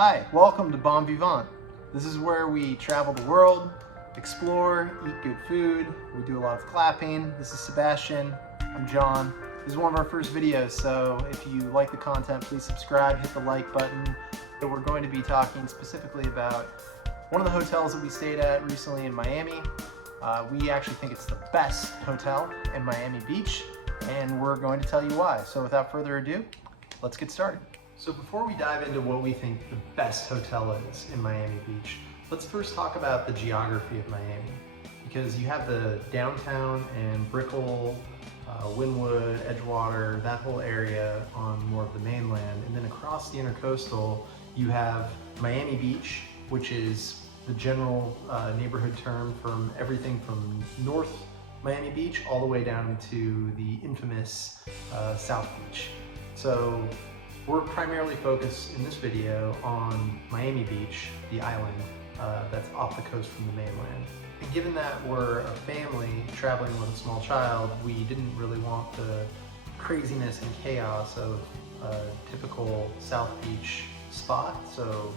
Hi, welcome to Bon Vivant. This is where we travel the world, explore, eat good food. We do a lot of clapping. This is Sebastian. I'm John. This is one of our first videos, so if you like the content, please subscribe, hit the like button. We're going to be talking specifically about one of the hotels that we stayed at recently in Miami. We actually think it's the best hotel in Miami Beach, and we're going to tell you why. So without further ado, let's get started. So before we dive into what we think the best hotel is in Miami Beach, let's first talk about the geography of Miami. Because you have the downtown and Brickell, Wynwood, Edgewater, that whole area on more of the mainland. And then across the intercoastal, you have Miami Beach, which is the general neighborhood term from everything from North Miami Beach all the way down to the infamous South Beach. So we're primarily focused in this video on Miami Beach, the island that's off the coast from the mainland. And given that we're a family traveling with a small child, we didn't really want the craziness and chaos of a typical South Beach spot. So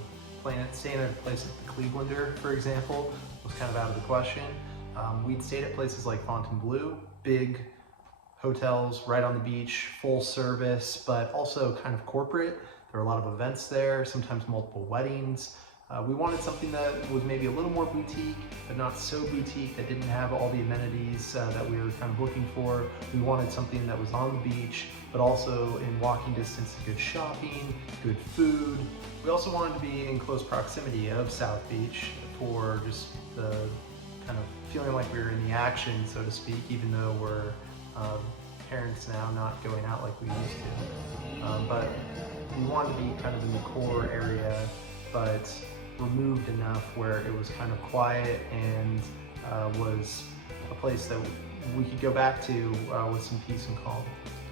staying at a place like the Clevelander, for example, was kind of out of the question. We'd stayed at places like Fontainebleau, big hotels right on the beach, full service, but also kind of corporate. There are a lot of events there, sometimes multiple weddings. We wanted something that was maybe a little more boutique, but not so boutique, that didn't have all the amenities that we were kind of looking for. We wanted something that was on the beach, but also in walking distance to good shopping, good food. We also wanted to be in close proximity of South Beach for just the kind of feeling like we were in the action, so to speak, even though we're parents now, not going out like we used to. But we wanted to be kind of in the core area, but removed enough where it was kind of quiet and was a place that we could go back to with some peace and calm.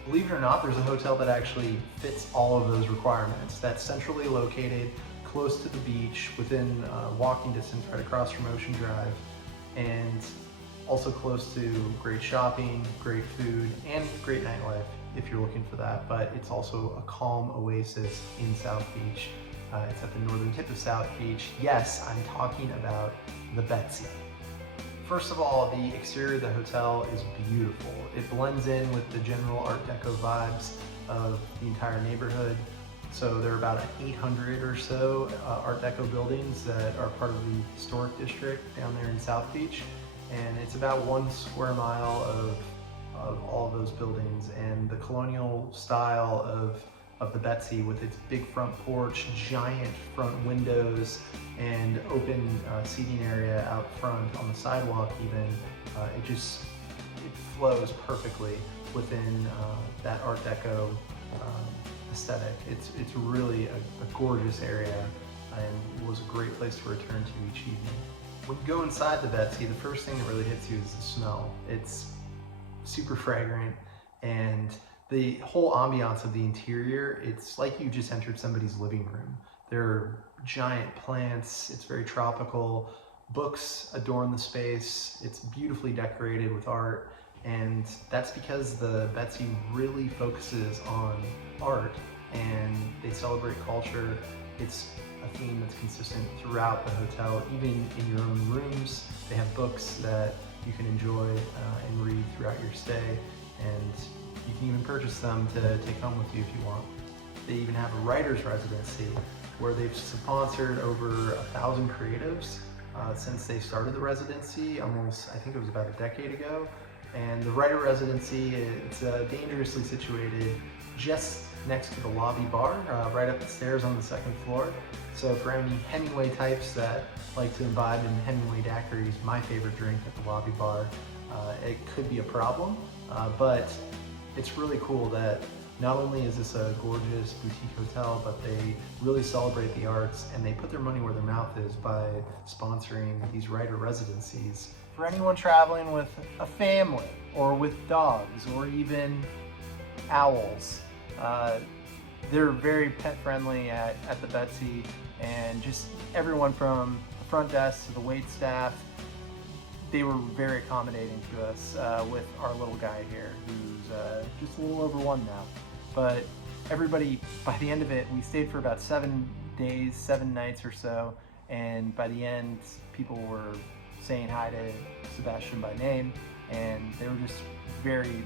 Believe it or not, there's a hotel that actually fits all of those requirements. That's centrally located, close to the beach, within walking distance right across from Ocean Drive, and also close to great shopping, great food, and great nightlife if you're looking for that. But it's also a calm oasis in South Beach. It's at the northern tip of South Beach. Yes, I'm talking about the Betsy. First of all, the exterior of the hotel is beautiful. It blends in with the general Art Deco vibes of the entire neighborhood. So there are about 800 or so Art Deco buildings that are part of the historic district down there in South Beach. And it's about 1 square mile of all of those buildings, and the colonial style of the Betsy with its big front porch, giant front windows, and open seating area out front on the sidewalk even, it flows perfectly within that Art Deco aesthetic. It's really a gorgeous area, and was a great place to return to each evening. When you go inside the Betsy, the first thing that really hits you is the smell. It's super fragrant, and the whole ambiance of the interior, it's like you just entered somebody's living room. There are giant plants, it's very tropical, books adorn the space, it's beautifully decorated with art, and that's because the Betsy really focuses on art, and they celebrate culture. It's a theme that's consistent throughout the hotel. Even in your own rooms, they have books that you can enjoy and read throughout your stay, and you can even purchase them to take home with you if you want. They even have a writer's residency where they've sponsored over 1,000 creatives since they started the residency almost, I think it was about a decade ago. And the writer residency, it's dangerously situated just next to the lobby bar, right up the stairs on the 2nd floor. So for any Hemingway types that like to imbibe in Hemingway daiquiris, my favorite drink at the lobby bar, it could be a problem, but it's really cool that not only is this a gorgeous boutique hotel, but they really celebrate the arts, and they put their money where their mouth is by sponsoring these writer residencies. For anyone traveling with a family, or with dogs, or even owls, they're very pet friendly at the Betsy, and just everyone from the front desk to the wait staff, they were very accommodating to us with our little guy here, who's just a little over 1 now. But everybody, by the end of it, we stayed for about 7 days, 7 nights or so, and by the end, people were saying hi to Sebastian by name, and they were just very,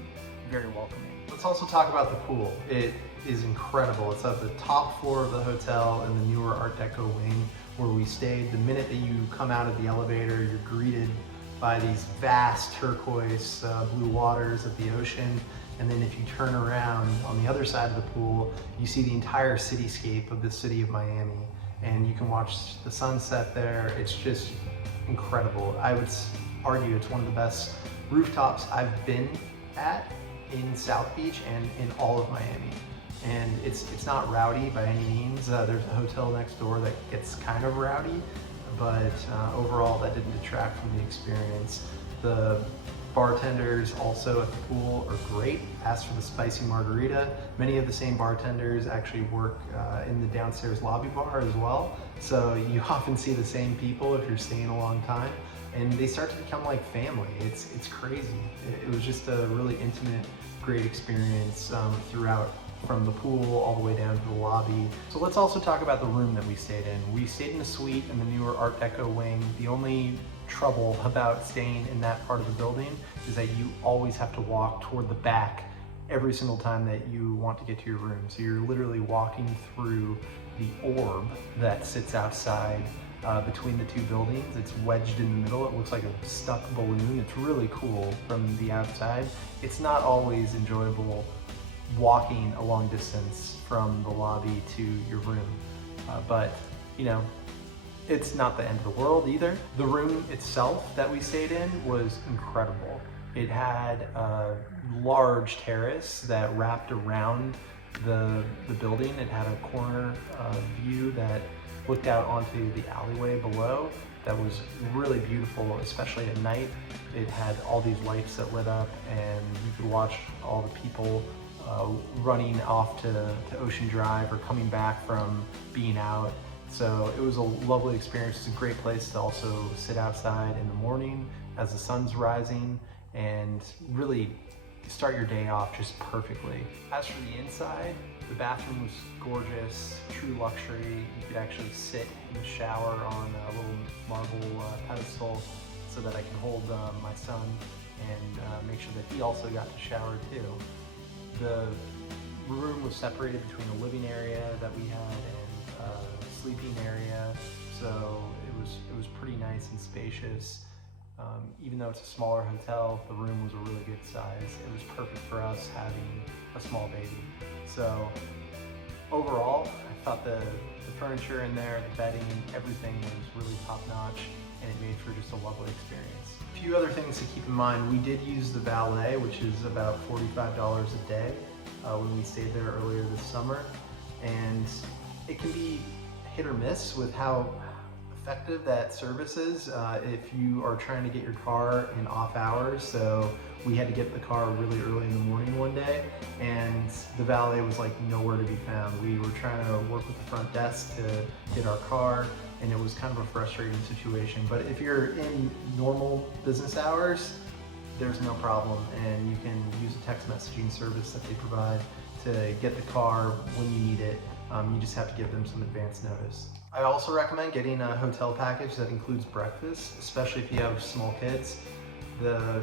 very welcoming. Let's also talk about the pool. It is incredible. It's at the top floor of the hotel in the newer Art Deco wing where we stayed. The minute that you come out of the elevator, you're greeted by these vast turquoise blue waters of the ocean. And then if you turn around on the other side of the pool, you see the entire cityscape of the city of Miami. And you can watch the sunset there. It's just incredible. I would argue it's one of the best rooftops I've been at in South Beach and in all of Miami. And it's not rowdy by any means. There's a hotel next door that gets kind of rowdy, but overall that didn't detract from the experience. The bartenders also at the pool are great. Ask for the spicy margarita. Many of the same bartenders actually work in the downstairs lobby bar as well. So you often see the same people if you're staying a long time, and they start to become like family. It's crazy. It was just a really intimate, great experience throughout, from the pool all the way down to the lobby. So let's also talk about the room that we stayed in. We stayed in a suite in the newer Art Deco wing. The only trouble about staying in that part of the building is that you always have to walk toward the back every single time that you want to get to your room. So you're literally walking through the orb that sits outside between the two buildings. It's wedged in the middle. It looks like a stuck balloon. It's really cool from the outside. It's not always enjoyable walking a long distance from the lobby to your room, but you know, it's not the end of the world either. The room itself that we stayed in was incredible. It had a large terrace that wrapped around the building. It had a corner view that looked out onto the alleyway below that was really beautiful, especially at night. It had all these lights that lit up, and you could watch all the people running off to Ocean Drive or coming back from being out. So it was a lovely experience. It's a great place to also sit outside in the morning as the sun's rising and really start your day off just perfectly. As for the inside, the bathroom was gorgeous, true luxury. You could actually sit in the shower on a little marble pedestal so that I can hold my son and make sure that he also got to shower too. The room was separated between a living area that we had and a sleeping area, so it was pretty nice and spacious. Even though it's a smaller hotel, the room was a really good size. It was perfect for us having a small baby. So overall, I thought the furniture in there, the bedding, everything was really top-notch, and it made for just a lovely experience. A few other things to keep in mind. We did use the valet, which is about $45 a day when we stayed there earlier this summer, and it can be hit or miss with how effective that service is if you are trying to get your car in off hours. So we had to get the car really early in the morning one day, and the valet was like nowhere to be found. We were trying to work with the front desk to get our car, and it was kind of a frustrating situation. But if you're in normal business hours, there's no problem, and you can use a text messaging service that they provide to get the car when you need it. You just have to give them some advance notice. I also recommend getting a hotel package that includes breakfast, especially if you have small kids. The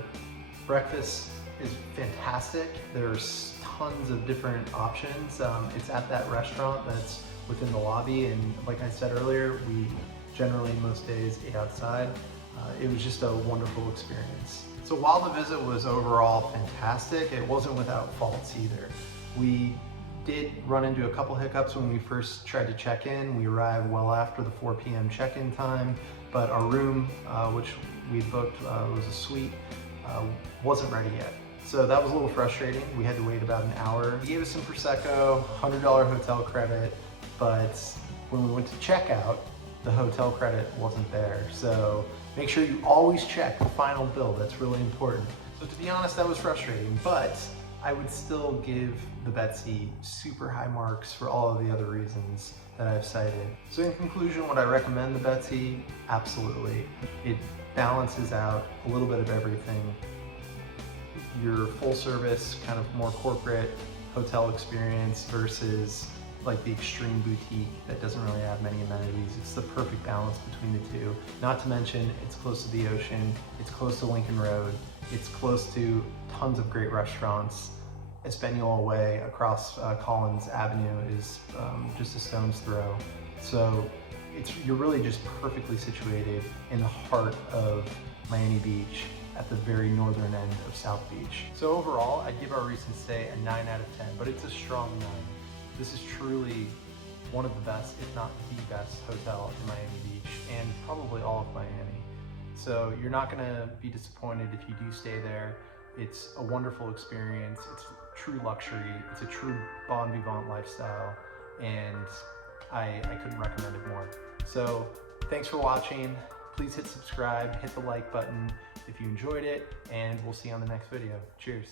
breakfast is fantastic. There's tons of different options. It's at that restaurant that's within the lobby, and like I said earlier, we generally most days ate outside. It was just a wonderful experience. So while the visit was overall fantastic, it wasn't without faults either. We did run into a couple hiccups when we first tried to check in. We arrived well after the 4 p.m. check-in time, but our room, which we booked, was a suite, wasn't ready yet. So that was a little frustrating. We had to wait about an hour. He gave us some Prosecco, $100 hotel credit, but when we went to check out, the hotel credit wasn't there. So make sure you always check the final bill. That's really important. So to be honest, that was frustrating, but I would still give the Betsy super high marks for all of the other reasons that I've cited. So in conclusion, would I recommend the Betsy? Absolutely. It balances out a little bit of everything. Your full service, kind of more corporate hotel experience versus like the extreme boutique that doesn't really have many amenities. It's the perfect balance between the two. Not to mention, it's close to the ocean, it's close to Lincoln Road, it's close to tons of great restaurants. Espanol Way across Collins Avenue is just a stone's throw. So you're really just perfectly situated in the heart of Miami Beach at the very northern end of South Beach. So overall, I'd give our recent stay a 9 out of 10, but it's a strong 9. This is truly one of the best, if not the best, hotel in Miami Beach and probably all of Miami. So you're not gonna be disappointed if you do stay there. It's a wonderful experience. It's true luxury. It's a true bon vivant lifestyle, and I couldn't recommend it more. So thanks for watching. Please hit subscribe, hit the like button if you enjoyed it, and we'll see you on the next video. Cheers.